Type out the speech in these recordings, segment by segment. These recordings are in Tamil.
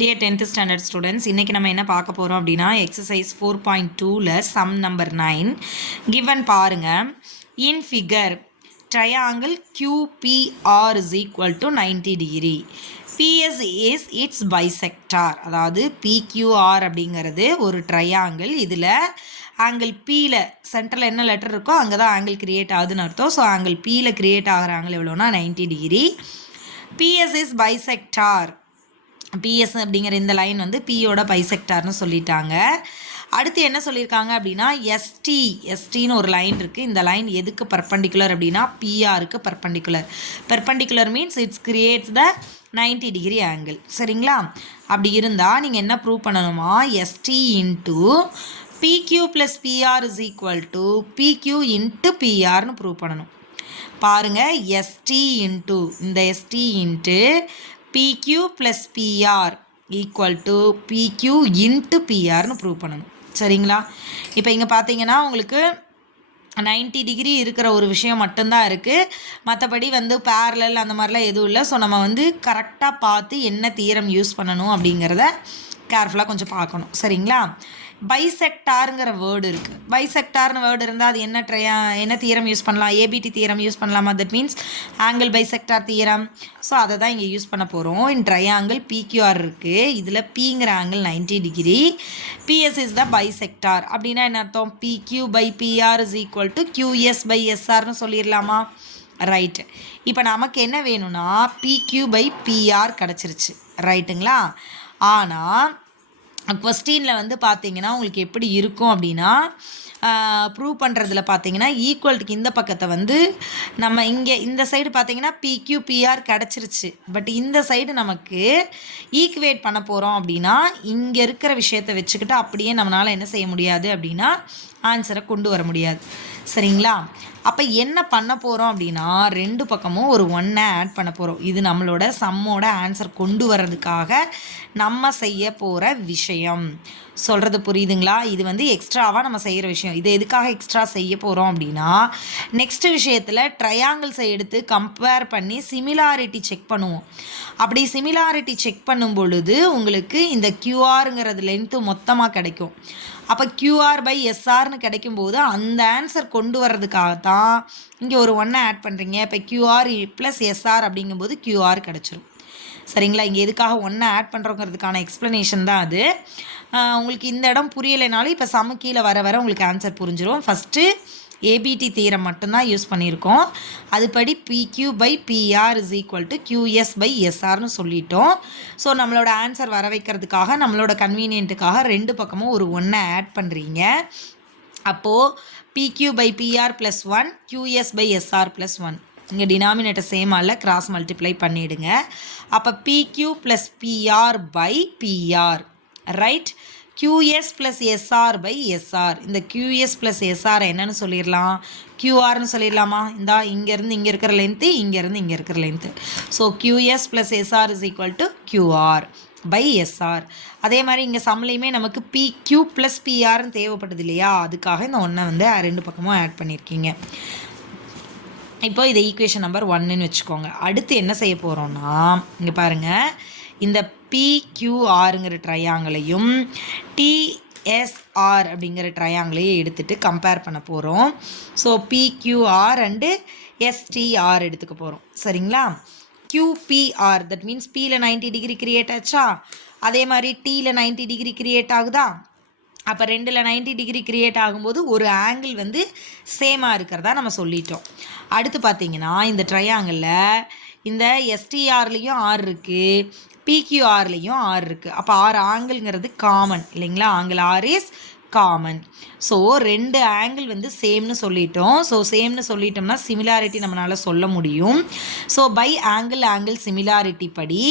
டியர் 10th ஸ்டாண்டர்ட் ஸ்டூடெண்ட்ஸ், இன்றைக்கி நம்ம என்ன பார்க்க போகிறோம் அப்படின்னா எக்ஸசைஸ் 4.2ல சம் நம்பர் 9 கிவன் பாருங்கள். இன் figure triangle QPR is equal to 90 degree. PS is its bisector. அதாவது PQR அப்படிங்கிறது ஒரு ட்ரையாங்கிள். இதில் ஆங்கிள் Pயில் சென்டரில் என்ன லெட்டர் இருக்கோ அங்கே தான் ஆங்கிள் கிரியேட் ஆகுதுன்னு அர்த்தம். ஸோ ஆங்கிள் Pயில் கிரியேட் ஆகிற ஆங்கிள் எவ்வளோனா 90 degree. PS is bisector. PS அப்படிங்கிற இந்த லைன் வந்து பியோட பைசெக்டார்னு சொல்லிட்டாங்க. அடுத்து என்ன சொல்லியிருக்காங்க அப்படின்னா எஸ்டின்னு ஒரு லைன் இருக்குது. இந்த லைன் எதுக்கு பர்பண்டிகுலர் அப்படின்னா பிஆருக்கு perpendicular means it's creates the 90 degree angle. சரிங்களா? அப்படி இருந்தால் நீங்கள் என்ன ப்ரூவ் பண்ணணுமா, ST into PQ plus PR is equal to PQ into பிஆர்னு ப்ரூவ் பண்ணணும். பாருங்கள், எஸ்டி இன்ட்டு இந்த ST into PQ plus PR equal to PQ into PRனு ப்ரூவ் பண்ணணும். சரிங்களா? இப்போ இங்கே பார்த்தீங்கன்னா உங்களுக்கு 90 டிகிரி இருக்கிற ஒரு விஷயம் மட்டும்தான் இருக்குது. மற்றபடி வந்து பேரலல் அந்த மாதிரிலாம் எதுவும் இல்லை. ஸோ நம்ம வந்து கரெக்டாக பார்த்து என்ன தியரம் யூஸ் பண்ணணும் அப்படிங்கிறத கேர்ஃபுல்லாக கொஞ்சம் பார்க்கணும். சரிங்களா? பைசெக்டாருங்கிற வேர்டு இருக்குது. பைசெக்டார்னு வேர்டு இருந்தால் அது என்ன தியரம் யூஸ் பண்ணலாம்? ஏபிடி தியரம் யூஸ் பண்ணலாமா? That means angle bisector theorem. So அதை தான் இங்கே யூஸ் பண்ண போகிறோம். இன் ட்ரையாங்கிள் பிக்யூஆர் இருக்குது. இதில் பிங்கிற angle 90 degree. PS is the bisector. அப்படின்னா என்ன அர்த்தம்? PQ by PR is equal to QS by எஸ்ஆர்னு சொல்லிடலாமா? ரைட்டு. இப்போ நமக்கு என்ன வேணும்னா பிக்யூ பை பிஆர் கிடச்சிருச்சு. ரைட்டுங்களா? ஆனால் கொஸ்டினில் வந்து பார்த்தீங்கன்னா உங்களுக்கு எப்படி இருக்கும் அப்படின்னா ப்ரூவ் பண்ணுறதுல பார்த்தீங்கன்னா ஈக்குவல்ட்டுக்கு இந்த பக்கத்தை வந்து நம்ம இங்கே இந்த சைடு பார்த்தீங்கன்னா பிக்யூ பிஆர் கிடச்சிருச்சு. பட் இந்த சைடு நமக்கு ஈக்குவேட் பண்ண போகிறோம் அப்படின்னா இங்கே இருக்கிற விஷயத்தை வச்சுக்கிட்டு அப்படியே நம்மளால் என்ன செய்ய முடியாது அப்படின்னா ஆன்சரை கொண்டு வர முடியாது. சரிங்களா? அப்போ என்ன பண்ண போகிறோம் அப்படின்னா ரெண்டு பக்கமும் ஒரு 1 ஆட் பண்ண போகிறோம். இது நம்மளோட சம்மோட ஆன்சர் கொண்டு வர்றதுக்காக நம்ம செய்ய போகிற விஷயம். சொல்கிறது புரியுதுங்களா? இது வந்து எக்ஸ்ட்ராவாக நம்ம செய்கிற விஷயம். இது எதுக்காக எக்ஸ்ட்ரா செய்ய போகிறோம் அப்படின்னா நெக்ஸ்ட் விஷயத்தில் ட்ரையாங்கிள்ஸை எடுத்து கம்பேர் பண்ணி சிமிலாரிட்டி செக் பண்ணுவோம். அப்படி சிமிலாரிட்டி செக் பண்ணும் பொழுது உங்களுக்கு இந்த கியூஆருங்கிறது லென்த்து மொத்தமாக கிடைக்கும். அப்போ கியூஆர் பை எஸ்ஆர்னு கிடைக்கும்போது அந்த ஆன்சர் கொண்டு வர்றதுக்காக தான் இங்கே ஒரு 1 ஆட் பண்ணுறீங்க. இப்போ கியூஆர் ப்ளஸ் எஸ்ஆர் அப்படிங்கும்போது கியூஆர் கிடச்சிரும். சரிங்களா? இங்கே எதுக்காக 1 ஆட் பண்ணுறோங்கிறதுக்கான எக்ஸ்ப்ளனேஷன் தான் அது. உங்களுக்கு இந்த இடம் புரியலைனாலும் இப்போ சம கீழே வர உங்களுக்கு ஆன்சர் புரிஞ்சிடும். ஃபஸ்ட்டு ஏபிடி தீரம் மட்டும்தான் யூஸ் பண்ணியிருக்கோம். அதுபடி PQ by PR is equal to QS by எஸ்ஆர்னு சொல்லிட்டோம். ஸோ நம்மளோட ஆன்சர் வர வைக்கிறதுக்காக நம்மளோட கன்வீனியன்ட்டுக்காக ரெண்டு பக்கமும் ஒரு 1 ஆட் பண்ணுறீங்க. அப்போது PQ by PR plus 1 QS by SR plus 1. இங்கே டினாமினேட்டர் சேம் அல்ல, கிராஸ் மல்டிப்ளை பண்ணிவிடுங்க. அப்போ PQ plus PR by PR, right? QS plus SR by SR. இந்த QS ப்ளஸ் எஸ்ஆர் என்னன்னு சொல்லிடலாம்? QRன்னு சொல்லிடலாமா? இங்கேருந்து இங்கே இருக்கிற லென்த்து, இங்கேருந்து இங்கே இருக்கிற length. So QS plus SR is equal to QR by SR. அதே மாதிரி இங்கே சம்லையுமே நமக்கு PQ ப்ளஸ் பிஆர்னு தேவைப்பட்டது இல்லையா? அதுக்காக இந்த 1 வந்து ரெண்டு பக்கமும் ஆட் பண்ணியிருக்கீங்க. இப்போ இதை ஈக்குவேஷன் நம்பர் 1ன்னு வச்சுக்கோங்க. அடுத்து என்ன செய்ய போகிறோன்னா இங்கே பாருங்கள், இந்த PQRங்கிற ட்ரையாங்கிளையும் TSR அப்படிங்கிற ட்ரையாங்கிளையும் எடுத்துகிட்டு கம்பேர் பண்ண போகிறோம். ஸோ PQR அண்டு STR எடுத்துக்க போகிறோம். சரிங்களா? QPR தட் மீன்ஸ் Pயில் 90 டிகிரி கிரியேட் ஆச்சா? அதே மாதிரி Tயில் 90 டிகிரி கிரியேட் ஆகுதா? அப்போ 2ல் 90 டிகிரி கிரியேட் ஆகும்போது ஒரு ஆங்கிள் வந்து சேமாக இருக்கிறதா நம்ம சொல்லிட்டோம். அடுத்து பார்த்தீங்கன்னா இந்த ட்ரையாங்கிளில் இந்த STRலேயும் R இருக்குது, PQRலேயும் R இருக்குது. அப்போ R ஆங்கிள்ங்கிறது காமன் இல்லைங்களா? Angle R is common. So 2 angle வந்து சேம்னு சொல்லிட்டோம். ஸோ சேம்னு சொல்லிட்டோம்னா சிமிலாரிட்டி நம்மளால் சொல்ல முடியும். ஸோ பை ஆங்கிள் சிமிலாரிட்டி படி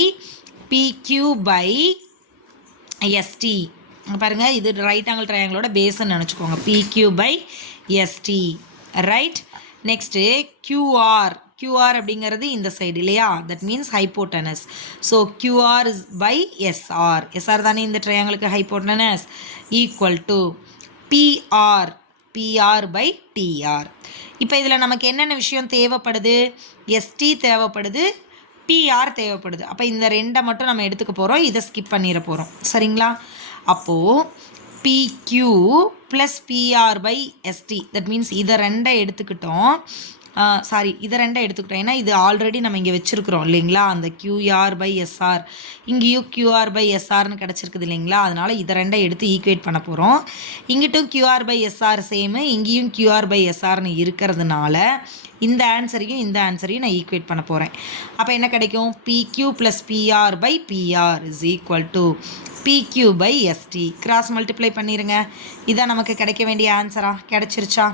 PQ பை ST பாருங்கள், இது ரைட் ஆங்கிள் ட்ரையாங்கிளோட பேஸ்ன்னு நினச்சிக்கோங்க. PQ by ST, right? Next QR அப்படிங்கிறது இந்த சைடு இல்லையா? That means hypotenuse. So QR by SR தானே இந்த ட்ரையாங்கிளுக்கு hypotenuse, equal to PR by TR. இப்போ இதில் நமக்கு என்னென்ன விஷயம் தேவைப்படுது? ST தேவைப்படுது, பிஆர் தேவைப்படுது. அப்போ இந்த 2 மட்டும் நம்ம எடுத்துக்க போகிறோம், இதை ஸ்கிப் பண்ணிட போகிறோம். சரிங்களா? அப்போது PQ plus PR by ST, that means இதை 2 எடுத்துக்கிட்டோம். இதை 2 எடுத்துக்கிட்டோம். ஏன்னா இது ஆல்ரெடி நம்ம இங்கே வச்சுருக்குறோம் இல்லைங்களா, அந்த கியூஆர் பை எஸ்ஆர், இங்கேயும் கியூஆர் பை எஸ்ஆர்னு கிடச்சிருக்குது இல்லைங்களா, அதனால் இதை 2 எடுத்து ஈக்குவேட் பண்ண போகிறோம். இங்கிட்டும் கியூஆர் பை எஸ்ஆர் சேமு, இங்கேயும் கியூஆர் பை எஸ்ஆர்னு இருக்கிறதுனால இந்த ஆன்சரையும் நான் ஈக்குவேட் பண்ண போகிறேன். அப்போ என்ன கிடைக்கும்? PQ plus PR by PR is equal to PQ by ST. Cross multiply பண்ணிடுங்க. இதான் நமக்கு கிடைக்க வேண்டிய ஆன்சரா? கிடைச்சிருச்சா?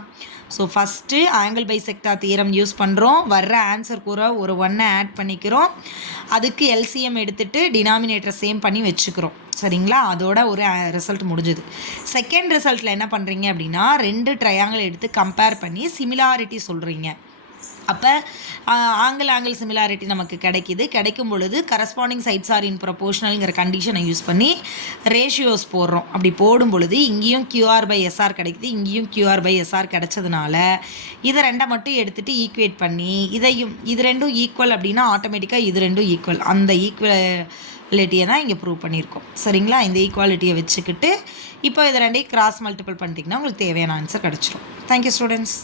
So first angle bisector theorem use பண்ணுறோம். வர்ற ஆன்சர் கூட ஒரு 1 ஆட் பண்ணிக்கிறோம். அதுக்கு எல்சிஎம் எடுத்துகிட்டு டினாமினேட்டரை சேம் பண்ணி வச்சுக்கிறோம். சரிங்களா? அதோட ஒரு ரிசல்ட் முடிஞ்சுது. செகண்ட் ரிசல்ட்டில் என்ன பண்ணுறீங்க அப்படின்னா, 2 ட்ரையாங்கிள் எடுத்து கம்பேர் பண்ணி சிமிலாரிட்டி சொல்கிறீங்க. அப்போ ஆங்கிள் சிமிலாரிட்டி நமக்கு கிடைக்கும் பொழுது கரஸ்பாண்டிங் சைட்ஸ் ஆர் இன் ப்ரொபோஷனல்ங்கிற கண்டிஷனை யூஸ் பண்ணி ரேஷியோஸ் போடுறோம். அப்படி போடும் பொழுது இங்கேயும் கியூஆர் பை எஸ்ஆர் கிடைக்குது, இங்கேயும் கியூஆர் பை எஸ்ஆர் கிடைச்சதுனால இதை 2 மட்டும் எடுத்துகிட்டு ஈக்குவேட் பண்ணி இது 2 ஈக்குவல் அப்படின்னா ஆட்டோமேட்டிக்காக இது 2 ஈக்குவல், அந்த ஈக்குவலிட்டியை தான் இங்கே ப்ரூவ் பண்ணியிருக்கோம். சரிங்களா? இந்த ஈக்குவாலிட்டியை வச்சுக்கிட்டு இப்போ இது 2 கிராஸ் மல்டிபிள் பண்ணிட்டீங்கன்னா உங்களுக்கு தேவையான ஆன்சர் கிடச்சிரும். Thank you students.